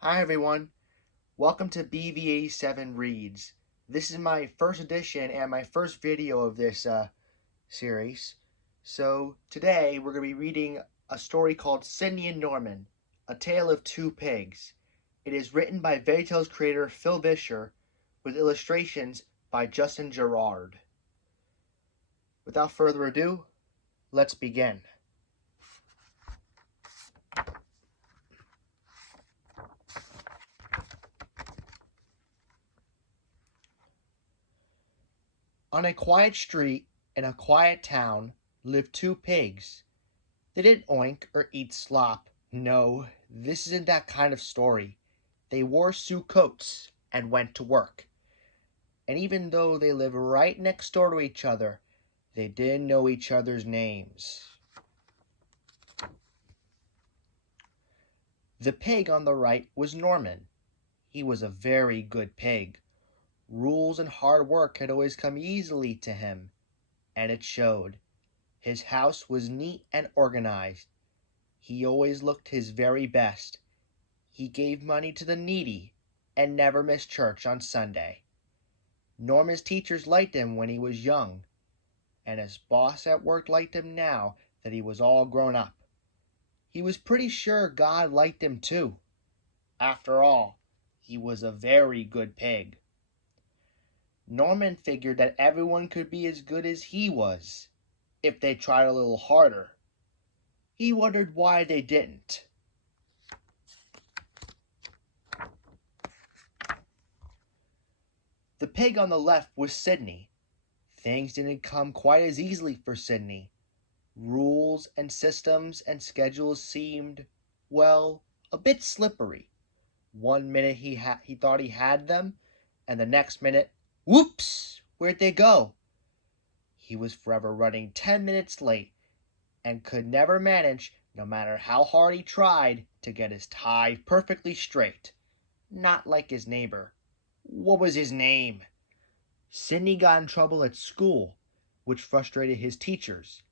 Hi everyone, welcome to BV87 Reads. This is my first edition and my first video of this series. So today we're going to be reading a story called Sidney and Norman, A Tale of Two Pigs. It is written by VeggieTales creator Phil Vischer with illustrations by Justin Gerard. Without further ado, let's begin. On a quiet street in a quiet town lived two pigs. They didn't oink or eat slop. No, this isn't that kind of story. They wore suit coats and went to work. And even though they lived right next door to each other, they didn't know each other's names. The pig on the right was Norman. He was a very good pig. Rules and hard work had always come easily to him, and it showed. His house was neat and organized. He always looked his very best. He gave money to the needy and never missed church on Sunday. Norman's teachers liked him when he was young, and his boss at work liked him now that he was all grown up. He was pretty sure God liked him too. After all, he was a very good pig. Norman figured that everyone could be as good as he was, if they tried a little harder. He wondered why they didn't. The pig on the left was Sidney. Things didn't come quite as easily for Sidney. Rules and systems and schedules seemed, well, a bit slippery. One minute he thought he had them, and the next minute, whoops, where'd they go? He was forever running 10 minutes late and could never manage, no matter how hard he tried, to get his tie perfectly straight. Not like his neighbor. What was his name? Sidney got in trouble at school, which frustrated his teachers.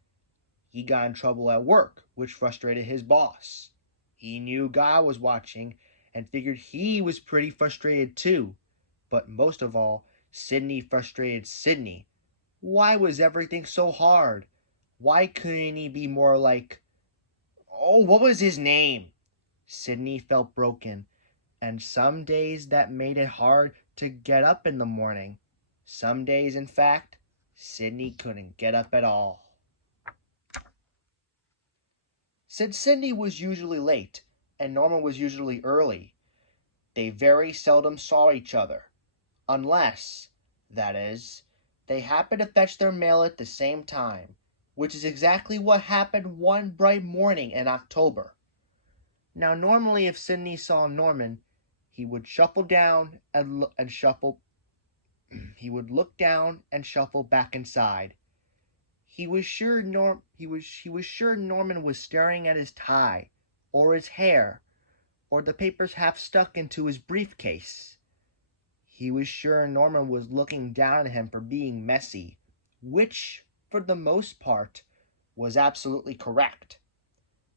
He got in trouble at work, which frustrated his boss. He knew God was watching and figured he was pretty frustrated too. But most of all, Sidney frustrated Sidney. Why was everything so hard? Why couldn't he be more like... Oh, what was his name? Sidney felt broken, and some days that made it hard to get up in the morning. Some days, in fact, Sidney couldn't get up at all. Since Sidney was usually late and Norman was usually early, they very seldom saw each other, unless, that is, they happened to fetch their mail at the same time, which is exactly what happened one bright morning in October. Now, normally if Sidney saw Norman, he would shuffle down and shuffle. He would look down and shuffle back inside. He was sure Norman was staring at his tie, or his hair, or the papers half stuck into his briefcase. He was sure Norman was looking down at him for being messy, which, for the most part, was absolutely correct.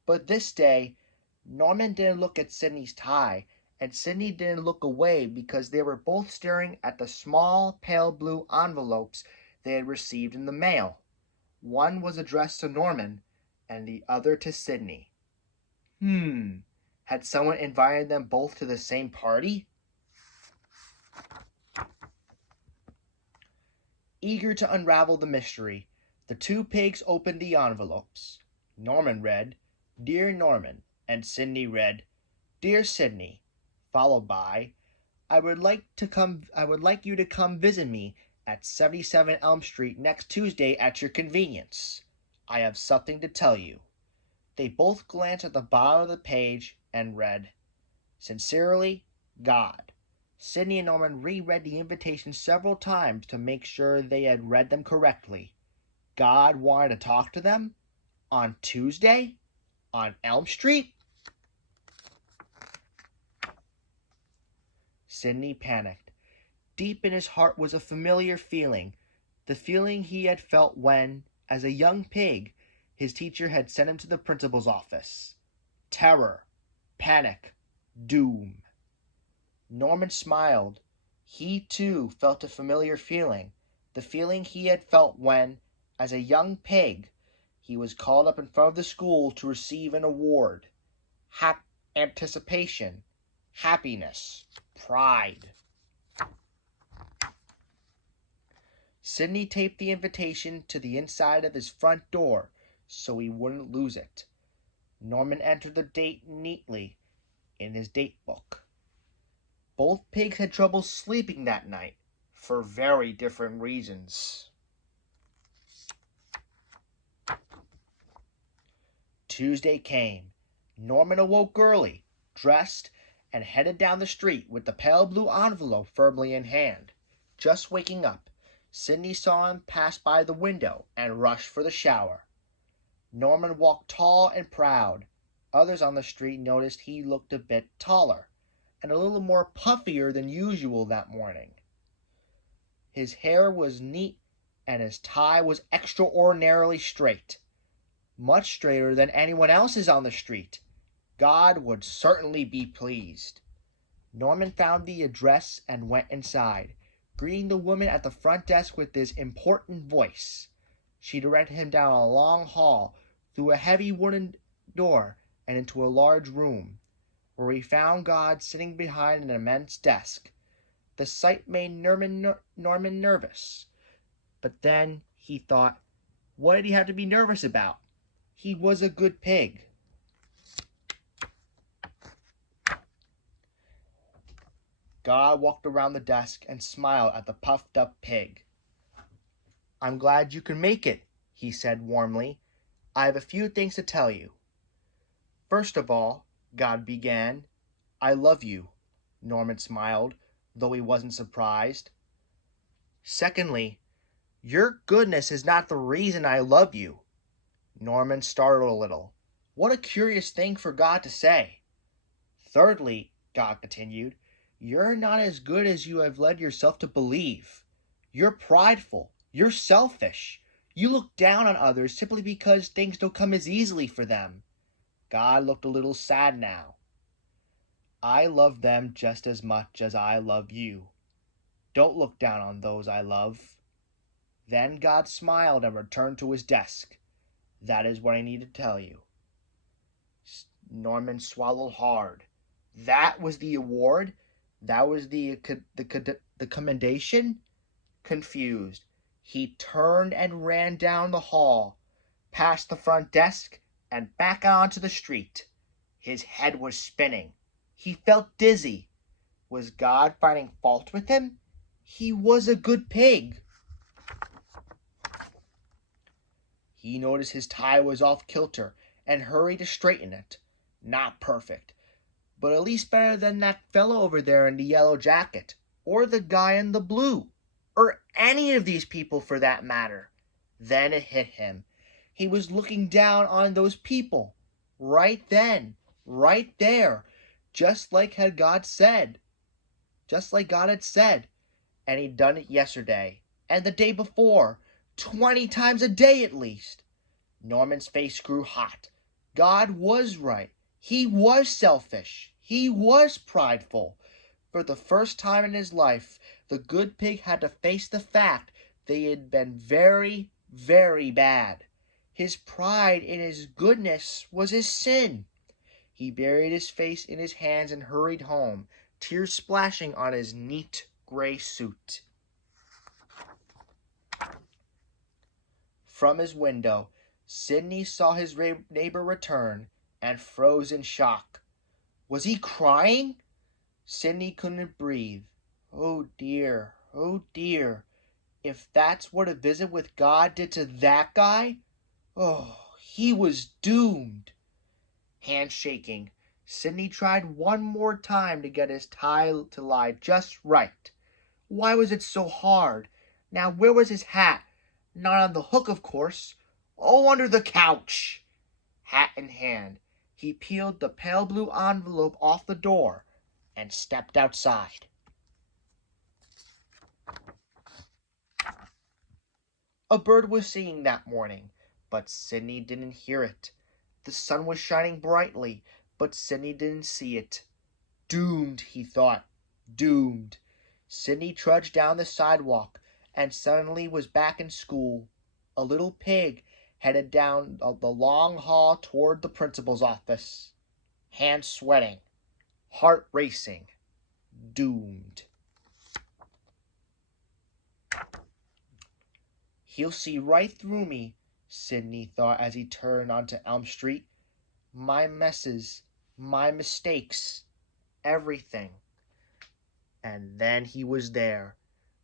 But this day, Norman didn't look at Sidney's tie, and Sidney didn't look away because they were both staring at the small pale blue envelopes they had received in the mail. One was addressed to Norman, and the other to Sidney. Had someone invited them both to the same party? Eager to unravel the mystery, the two pigs opened the envelopes. Norman read, "Dear Norman," and Sidney read, "Dear Sidney," followed by, I would like you to come visit me at 77 Elm Street next Tuesday at your convenience. I have something to tell you." They both glanced at the bottom of the page and read, "Sincerely, God." Sidney and Norman reread the invitation several times to make sure they had read them correctly. God wanted to talk to them? On Tuesday? On Elm Street? Sidney panicked. Deep in his heart was a familiar feeling, the feeling he had felt when, as a young pig, his teacher had sent him to the principal's office. Terror, panic, doom. Norman smiled. He, too, felt a familiar feeling, the feeling he had felt when, as a young pig, he was called up in front of the school to receive an award. Anticipation, happiness, pride. Sidney taped the invitation to the inside of his front door so he wouldn't lose it. Norman entered the date neatly in his date book. Both pigs had trouble sleeping that night, for very different reasons. Tuesday came. Norman awoke early, dressed, and headed down the street with the pale blue envelope firmly in hand. Just waking up, Sidney saw him pass by the window and rushed for the shower. Norman walked tall and proud. Others on the street noticed he looked a bit taller and a little more puffier than usual that morning. His hair was neat and his tie was extraordinarily straight, much straighter than anyone else's on the street. God would certainly be pleased. Norman found the address and went inside, greeting the woman at the front desk with his important voice. She directed him down a long hall, through a heavy wooden door, and into a large room, where he found God sitting behind an immense desk. The sight made Norman nervous. But then he thought, what did he have to be nervous about? He was a good pig. God walked around the desk and smiled at the puffed-up pig. I'm glad you can make it, he said warmly. I have a few things to tell you. First of all, God began, I love you. Norman smiled, though he wasn't surprised. Secondly, your goodness is not the reason I love you. Norman startled a little. What a curious thing for God to say. Thirdly, God continued, you're not as good as you have led yourself to believe. You're prideful. You're selfish. You look down on others simply because things don't come as easily for them. God looked a little sad now. I love them just as much as I love you. Don't look down on those I love. Then God smiled and returned to his desk. That is what I need to tell you. Norman swallowed hard. That was the award? That was the commendation? Confused, he turned and ran down the hall, past the front desk, and back onto the street. His head was spinning. He felt dizzy. Was God finding fault with him? He was a good pig. He noticed his tie was off kilter and hurried to straighten it. Not perfect, but at least better than that fellow over there in the yellow jacket, or the guy in the blue, or any of these people for that matter. Then it hit him. He was looking down on those people, right then, right there, just like God had said, and he'd done it yesterday, and the day before, 20 times a day at least. Norman's face grew hot. God was right. He was selfish. He was prideful. For the first time in his life, the good pig had to face the fact that he had been very, very bad. His pride in his goodness was his sin. He buried his face in his hands and hurried home, tears splashing on his neat gray suit. From his window, Sidney saw his neighbor return and froze in shock. Was he crying? Sidney couldn't breathe. Oh dear, if that's what a visit with God did to that guy, oh, he was doomed. Hands shaking, Sidney tried one more time to get his tie to lie just right. Why was it so hard? Now where was his hat? Not on the hook, of course. Oh, under the couch. Hat in hand, he peeled the pale blue envelope off the door and stepped outside. A bird was singing that morning, but Sidney didn't hear it. The sun was shining brightly, but Sidney didn't see it. Doomed, he thought. Doomed. Sidney trudged down the sidewalk and suddenly was back in school. A little pig headed down the long hall toward the principal's office. Hands sweating, heart racing, doomed. He'll see right through me, Sidney thought as he turned onto Elm Street. My messes, my mistakes, everything. And then he was there.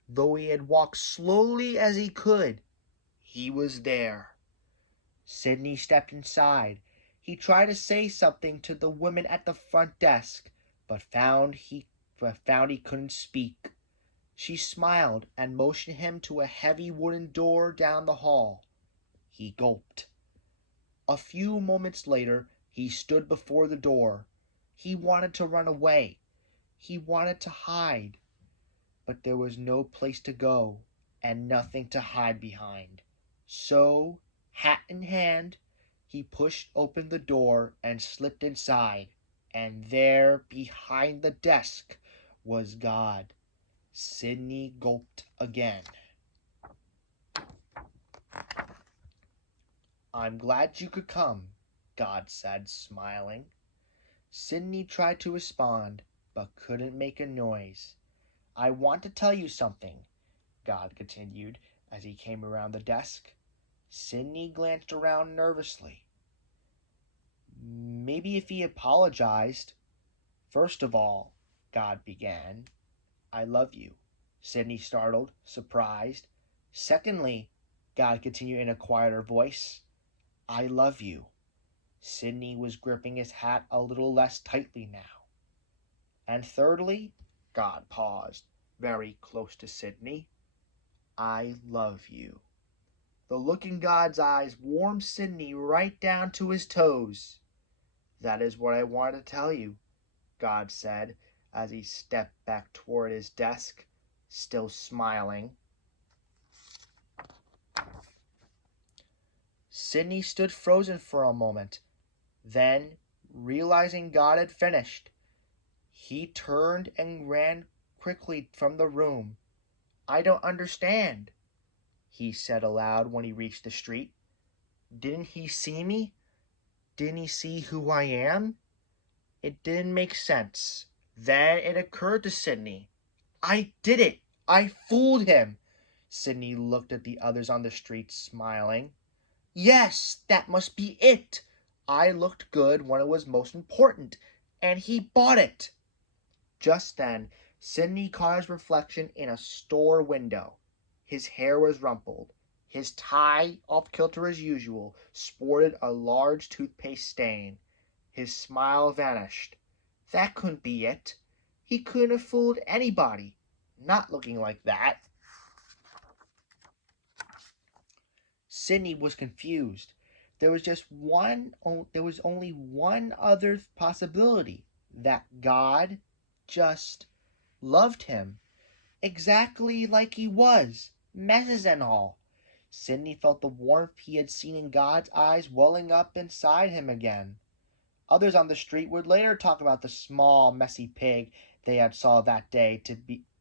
Though he had walked slowly as he could, he was there. Sidney stepped inside. He tried to say something to the woman at the front desk, but found he couldn't speak. She smiled and motioned him to a heavy wooden door down the hall. He gulped. A few moments later, he stood before the door. He wanted to run away. He wanted to hide. But there was no place to go and nothing to hide behind. So, hat in hand, he pushed open the door and slipped inside. And there, behind the desk, was God. Sidney gulped again. I'm glad you could come, God said, smiling. Sidney tried to respond, but couldn't make a noise. I want to tell you something, God continued as he came around the desk. Sidney glanced around nervously. Maybe if he apologized. First of all, God began, I love you. Sidney startled, surprised. Secondly, God continued in a quieter voice, I love you. Sidney was gripping his hat a little less tightly now. And thirdly, God paused, very close to Sidney, I love you. The look in God's eyes warmed Sidney right down to his toes. That is what I wanted to tell you, God said as he stepped back toward his desk, still smiling. Sidney stood frozen for a moment. Then, realizing God had finished, he turned and ran quickly from the room. I don't understand, he said aloud when he reached the street. Didn't he see me? Didn't he see who I am? It didn't make sense. Then it occurred to Sidney. I did it! I fooled him! Sidney looked at the others on the street, smiling. Yes, that must be it! I looked good when it was most important, and he bought it! Just then, Sidney caught his reflection in a store window. His hair was rumpled. His tie, off kilter as usual, sported a large toothpaste stain. His smile vanished. That couldn't be it. He couldn't have fooled anybody, not looking like that. Sidney was confused. There was only one other possibility, that God just loved him, exactly like he was, messes and all. Sidney felt the warmth he had seen in God's eyes welling up inside him again. Others on the street would later talk about the small, messy pig they had saw that day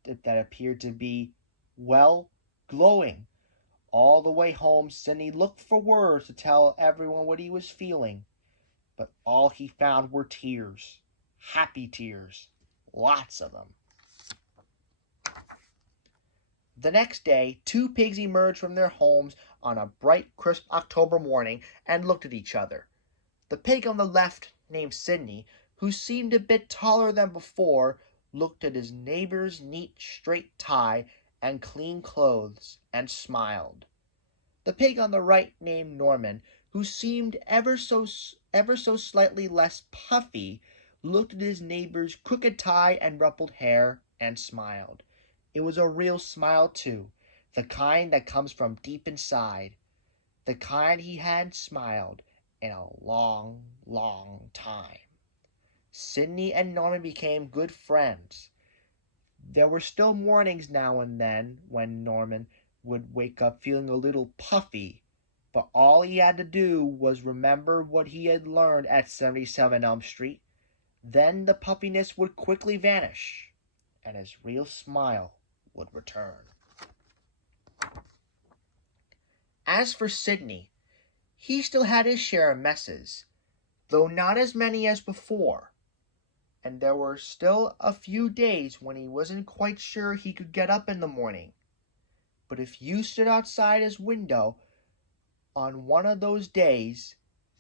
that appeared to be, well, glowing. All the way home, Sidney looked for words to tell everyone what he was feeling, but all he found were tears, happy tears, lots of them. The next day, two pigs emerged from their homes on a bright, crisp October morning and looked at each other. The pig on the left, named Sidney, who seemed a bit taller than before, looked at his neighbor's neat, straight tie and clean clothes and smiled. The pig on the right, named Norman, who seemed ever so slightly less puffy, looked at his neighbor's crooked tie and rumpled hair and smiled. It was a real smile, too, the kind that comes from deep inside, the kind he hadn't smiled in a long, long time. Sidney and Norman became good friends. There were still mornings now and then when Norman would wake up feeling a little puffy, but all he had to do was remember what he had learned at 77 Elm Street. Then the puffiness would quickly vanish, and his real smile would return. As for Sidney, he still had his share of messes, though not as many as before, and there were still a few days when he wasn't quite sure he could get up in the morning. But if you stood outside his window on one of those days,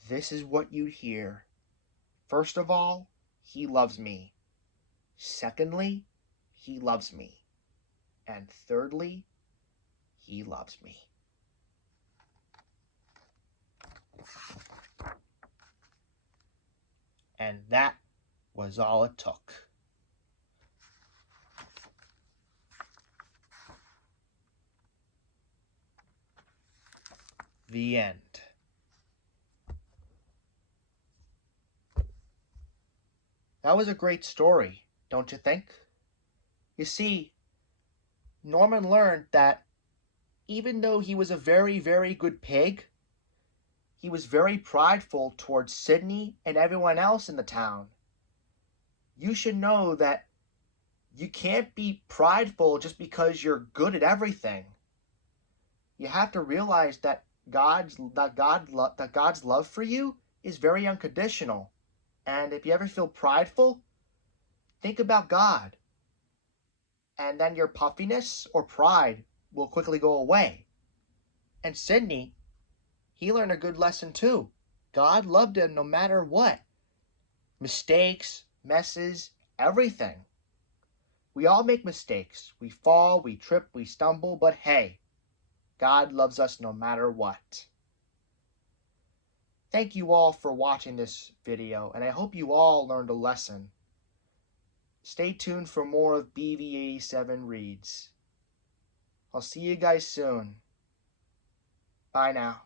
this is what you'd hear. First of all, he loves me. Secondly, he loves me. And thirdly, he loves me. And that was all it took. The end. That was a great story, don't you think? You see, Norman learned that even though he was a very, very good pig, he was very prideful towards Sidney and everyone else in the town. You should know that you can't be prideful just because you're good at everything. You have to realize that God's love for you is very unconditional. And if you ever feel prideful, think about God. And then your puffiness or pride will quickly go away. And Sidney, he learned a good lesson too. God loved him no matter what. Mistakes, messes, everything. We all make mistakes. We fall, we trip, we stumble, but hey, God loves us no matter what. Thank you all for watching this video, and I hope you all learned a lesson. Stay tuned for more of BV87 Reads. I'll see you guys soon. Bye now.